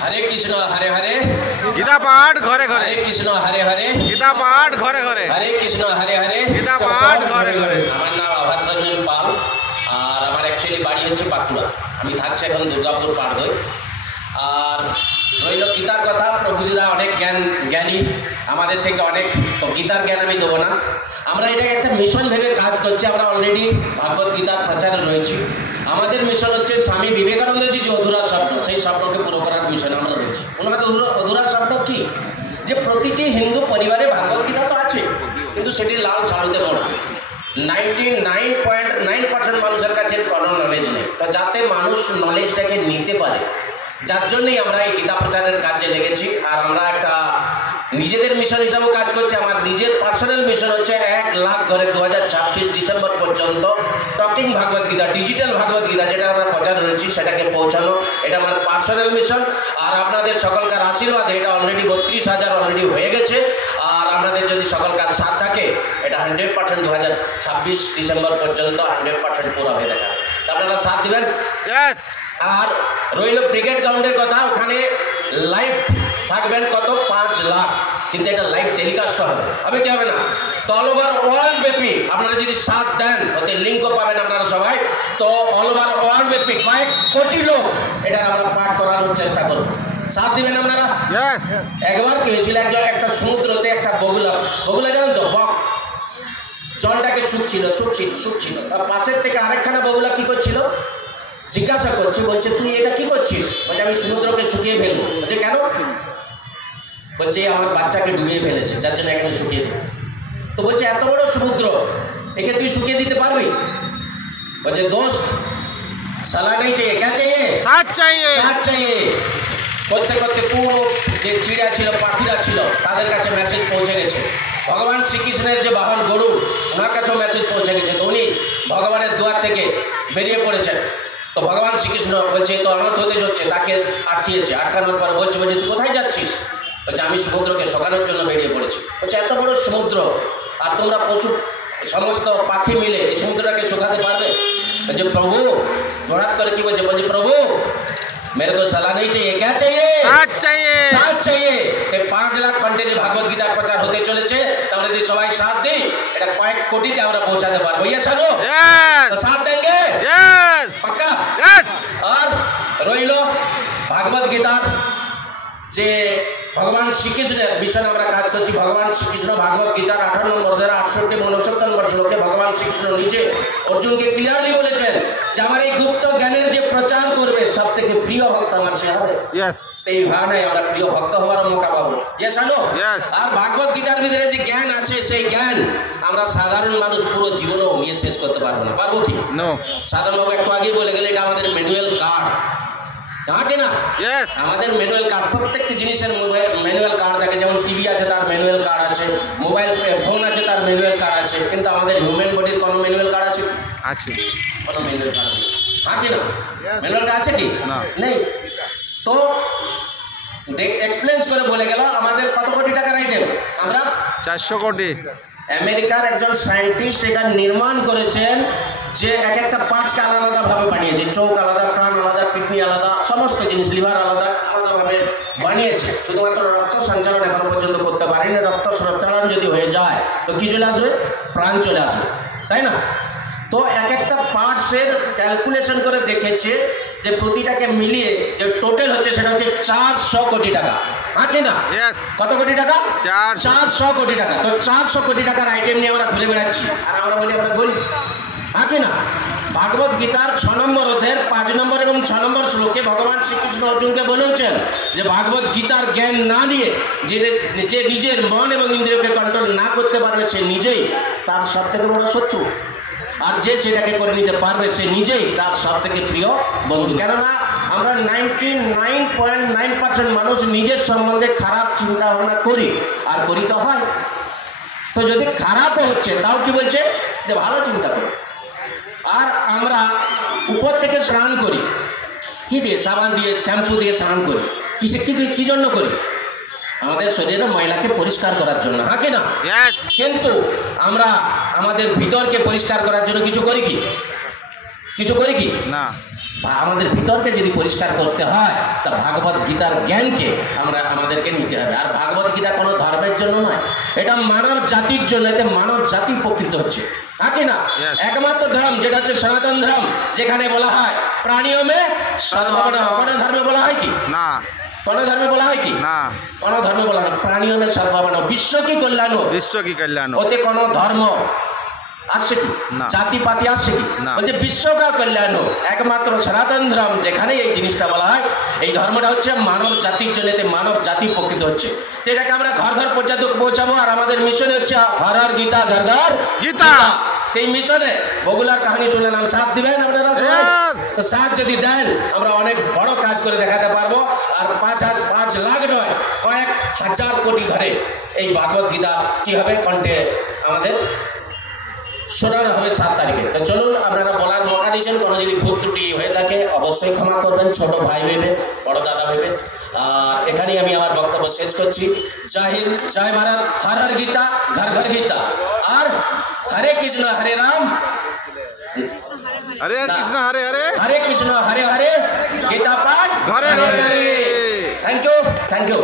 हरे कृष्ण हरे हरे गीता पाठ घरे घरे हरे कृष्ण हरे हरे गीता पाठ घरे घरे हरे कृष्ण हरे हरे गीता पाठ घरे घरे আমার নাম আভাস রঞ্জন পাল আর আমার অ্যাকচুয়ালি বাড়ি হচ্ছে পাটুয়া আমি থাকছি এখন দুর্গাপুর পাড়দই আর রইল গীতার কথা প্রভুজিরা অনেক জ্ঞানী আমাদের থেকে অনেক তো গীতার জ্ঞান আমি দেবো না আমরা এটাকে একটা মিশন ভেবে কাজ করছি আমরা অলরেডি ভাগবত গীতার প্রচারে রয়েছি আমাদের মিশন হচ্ছে স্বামী বিবেকানন্দজি যে অধুরা স্বপ্ন সেই স্বপ্নকে পুরো করার মিশন আমরা রয়েছি ওনার অধুরা স্বপ্ন কি যে প্রতিটি হিন্দু পরিবারে ভাগবত গীতা তো আছে কিন্তু সেটি লাল সালুতে মোড়া 99.9% মানুষের কাছে কোনো নলেজ নেই তো যাতে মানুষ নলেজটাকে নিতে পারে যার জন্যই আমরা এই গীতা প্রচারের কাজে লেগেছি আর আমরা একটা নিজেদের মিশন হিসাবেও কাজ করছি আমার নিজের পার্সোনাল মিশন হচ্ছে 1 লাখ ঘরে 2026 ডিসেম্বর পর্যন্ত টকিং ভাগবত গীতা ডিজিটাল ভাগবত গীতা যেটা আমরা প্রচার রয়েছি সেটাকে পৌঁছানো এটা আমার পার্সোনাল মিশন আর আপনাদের সকলকার আশীর্বাদে এটা অলরেডি 32,000 অলরেডি হয়ে গেছে আর আপনাদের যদি সকলকার সাথ থাকে এটা 100% 2026 ডিসেম্বর পর্যন্ত 100% পুরো হয়ে যাবে আপনারা সাথ দিবেন আর রইল ব্রিগেড গ্রাউন্ডের কথা ওখানে লাইভ থাকবেন কত 5 লাখ কিন্তু এটা লাইভ টেলিকাস্ট হবে কি হবে না তো অল ওভার ওয়ার্ল্ড ব্যাপী আপনারা যদি সাথ দেন ওতে লিঙ্কও পাবেন আপনারা সবাই তো অল ওভার ওয়ার্ল্ড ব্যাপী কয়েক কোটি লোক এটা আমরা পাঠ করানোর চেষ্টা করব সাথ দিবেন আপনারা একবার কি হয়েছিল একটা সমুদ্রতে একটা বগুলা জানেন তো বক জলটাকে শুকছিল তার পাশের থেকে আরেকখানা বগুলা কি করছিল জিজ্ঞাসা করছে বলছে তুই এটা কি করছিস বলছে আমি সমুদ্রকে শুকিয়ে ফেলবো বলছে কেন বলছে আমার বাচ্চাকে ডুবিয়ে ফেলেছে যার জন্য এখন শুকিয়ে দেবো তো বলছে এত বড় সমুদ্র একে তুই শুকিয়ে দিতে পারবি বলছে দোস্ত সালা নেই চাইয়ে কে চাইয়ে সাথ চাইয়ে করতে করতে পুরো যে চিড়িয়া ছিল পাখিরা ছিল তাদের কাছে মেসেজ পৌঁছে গেছে ভগবান শ্রীকৃষ্ণের যে বাহন গরু ওনার কাছেও মেসেজ পৌঁছে গেছে তো উনি ভগবানের দুয়ার থেকে বেরিয়ে পড়েছেন তো ভগবান শ্রীকৃষ্ণ বলছে তো অনর্থ হতে হচ্ছে তাকে আটকানোর পর বলছে তুই কোথায় যাচ্ছিস বলছে আমি সমুদ্রকে শোকানোর জন্য বেরিয়ে পড়েছি বলছে এত বড় সমুদ্র আর তোমরা পশু সমস্ত পাখি মিলে এই সমুদ্রটাকে শোকাতে পারবে বলছে প্রভু জোড়াত করে কি বলছে প্রভু मेरे को सलाह नहीं चाहिए क्या चाहिए साथ चाहिए 5 লাখ কন্টেজে ভাগবত গীতার প্রচার হতে চলেছে আমরা যদি সবাই সাথ দিই এটা কয়েক কোটিতে আমরা পৌঁছাতে পারবো সানো সাথ দেंगे पक्का আর রইল ভাগবত গীতার যে ভগবান শ্রীকৃষ্ণের মিশন আমরা কাজ করছি ভগবান শ্রীকৃষ্ণ ভাগবত গীতার 58 নম্বর অধ্যায় 68 নম্বর শ্লোকে ভগবান শ্রীকৃষ্ণ নিজে অর্জুনকে ক্লিয়ারলি বলেছেন যে আমার এই গুপ্ত জ্ঞানের যে প্রচার করবে সব থেকে প্রিয় ভক্ত আমার সে হবে এই ভাবনায় আমরা প্রিয় ভক্ত হওয়ার মৌকা পাবো আর ভাগবত গীতার ভিতরে যে জ্ঞান আছে সেই জ্ঞান আমরা সাধারণ মানুষ পুরো জীবনেও নিয়ে শেষ করতে পারবো না পারবো কি সাধারণ বাবু একটু আগেই বলে গেলে এটা আমাদের ম্যানুয়াল কার্ড না আমাদের ম্যানুয়াল কার্ড প্রত্যেকটি জিনিসের ম্যানুয়াল কার্ড থাকে যেমন টিভি আছে তার ম্যানুয়াল কার্ড আছে মোবাইল ফোন আছে তার ম্যানুয়াল কার্ড আছে কিন্তু আমাদের হিউম্যান বডির কোনো ম্যানুয়াল কার্ড আছে কোনো ম্যানুয়াল কার্ড নেই কি না ম্যানুয়াল কার্ড আছে কি নেই তো এক্সপ্লেন করে বলে গেল আমাদের কত কোটি টাকার আইটেম আমরা 400 কোটি আমেরিকার একজন সায়েন্টিস্ট এটা নির্মাণ করেছেন যে একটা পাঁচকে আলাদাভাবে বানিয়েছে চোখ আলাদা কান আলাদা কিডনি আলাদা সমস্ত জিনিস লিভার আলাদাভাবে বানিয়েছে শুধুমাত্র রক্ত সঞ্চালন এখনো পর্যন্ত করতে পারেনি রক্ত সঞ্চালন যদি হয়ে যায় তো কি চলে আসবে প্রাণ চলে আসবে তাই না তো একটা পার্টসের ক্যালকুলেশন করে দেখেছে যে প্রতিটাকে মিলিয়ে যে টোটাল হচ্ছে সেটা হচ্ছে 400 কোটি টাকা কি না কত কোটি টাকা 400 কোটি টাকা তো 400 কোটি টাকার আইটেম নিয়ে আমরা ঘুরে বেড়াচ্ছি আর আমরা বলি আমরা গরিব কি না ভাগবত গীতার 6 নম্বর অধ্যায়ের 5 নম্বর এবং 6 নম্বর শ্লোকে ভগবান শ্রীকৃষ্ণ অর্জুনকে বলেছেন যে ভাগবত গীতার জ্ঞান না নিয়ে যে নিজের মন এবং ইন্দ্রিয়কে কন্ট্রোল না করতে পারবে সে নিজেই তার সব থেকে বড় শত্রু আর যে সেটাকে করে নিতে পারবে সে নিজেই তার সব থেকে প্রিয় বন্ধু কেননা আমরা 99.9% মানুষ নিজের সম্বন্ধে খারাপ চিন্তা ভাবনা করি আর করি তো হয় তো যদি খারাপও হচ্ছে তাও কি বলছে যে ভালো চিন্তা করি আর আমরা উপর থেকে স্নান করি কি দিয়ে সাবান দিয়ে শ্যাম্পু দিয়ে স্নান করি কি জন্য করি আমাদের শরীরের ময়লাকে পরিষ্কার করার জন্য কি না কিন্তু আমরা আমাদের ভিতরকে পরিষ্কার করার জন্য কিছু করি কি না আমাদের ভিতরকে যদি পরিষ্কার করতে হয় তা ভাগবত গীতার জ্ঞানকে আমাদেরকে নিতে হবে। আর ভাগবত গীতা কোনো ধর্মের জন্য নয়, এটা মানব জাতির জন্য। এতে মানব জাতি উপকৃত হচ্ছে, হ্যাঁ কি না? একমাত্র ধর্ম যেটা হচ্ছে সনাতন ধর্ম, যেখানে বলা হয় প্রাণীয় মে সদ্ভাবনা। কোনো ধর্মে বলা হয় কি? না। কোনো ধর্মে বলা হয় কি? না। কোনো ধর্মে বলা না। প্রাণীয় মে সদ্ভাবনা, বিশ্ব কি কল্যাণ, বিশ্ব কি কল্যাণ। ওতে কোনো ধর্ম আসছে কি? না। জাতিপাতি আসছে কি? না। বলছে বিশ্ব কা কল্যাণ, একমাত্র সনাতন ধর্ম যেখানে এই জিনিসটা বলা হয়, এই ধর্মটা হচ্ছে মানব জাতির জন্য, এতে মানব জাতি উপকৃত হচ্ছে। তো এটাকে আমরা ঘর ঘর পর্যন্ত পৌঁছাবো। আর আমাদের মিশনে হচ্ছে হর হর গীতা ঘর ঘর গীতা। এই মিশনে বগুলার কাহিনী শুনলাম, সাথ দিবেন আপনারা সবাই? Yes! তো সাথ যদি দেন আমরা অনেক বড় কাজ করে দেখাতে পারবো। আর 5 লাখ নয়, কয়েক হাজার কোটি ঘরে এই ভাগবত গীতা কি হবে কণ্ঠে আমাদের শোনানো হবে 7 তারিখে। তো চলুন, আপনারা বলার মৌকা দিয়েছেন, কোনো যদি ভুল ত্রুটি হয়ে থাকে অবশ্যই ক্ষমা করবেন, ছোট ভাই ভেবে, বড় দাদা ভেবে। আর এখানেই আমি আমার বক্তব্য শেষ করছি। জয় হিন্দ, জয় ভারত, হর হর গীতা ঘর ঘর গীতা। আর হরে কৃষ্ণ হরে রাম, হরে কৃষ্ণ হরে হরে, হরে কৃষ্ণ হরে হরে, গীতা পাঠ ঘরে ঘরে। Thank you, thank you.